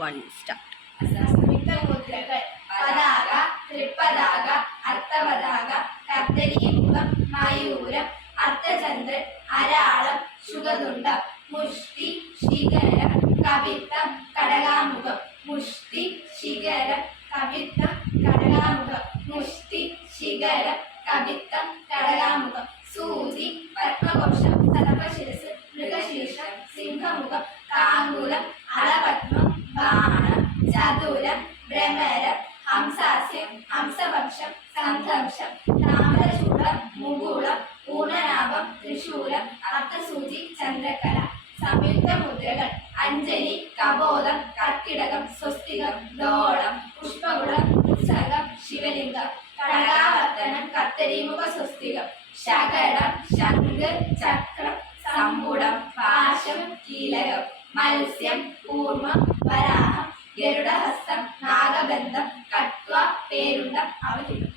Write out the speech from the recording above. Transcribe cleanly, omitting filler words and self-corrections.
1 start. സംയുക്ത മുദ്രകൾ പതാക, ത്രിപതാക, അർത്ഥപതാക, കർത്തരീമുഖം, മയൂരം, അർത്ഥചന്ദ്രൻ, അരാളം, ശുഗതുണ്ടം, മുഷ്ടി, ശിഖരം, കവിത്തം, കടകാമുഖം, മുഷ്ടി, ശിഖരം, കവിത്തം, കടകാമുഖം, മുഷ്ടി, ശിഖരം, കവിത്തം, കടകാമുഖം, സൂചി, പത്മകോശം, സർപ്പശിരസ്, മൃഗശീർഷം, സിംഹമുഖം, കാങ്കുലം, അളപത്മം, ബാണം, ചതുരം, ഭ്രമരം, ഹംസാസ്യം, ഹംസവംശം, സന്ധംശം, താമരശൂലം, മുകുളം, പൂർണനാഭം, ത്രിശൂലം, അർത്ഥസൂചി, ചന്ദ്രകല. സംയുക്ത മുദ്രകൾ അഞ്ജലി, കബോധം, കർക്കിടകം, സ്വസ്തികം, ദോളം, പുഷ്പകുളം, ഉത്സകം, ശിവലിംഗം. കടകാവർത്തനം, കർത്തരീമുഖ, സ്വസ്തികം. ശകടം, ശംഖ്, ചക്രം, സമ്പുടം, പാശം, കീലകം. മത്സ്യം, കൂർമ്മം, വരാഹം, ഗരുഡഹസ്തം, നാഗബന്ധം, കട്വ, പേരുണ്ടം, അവഹിതം.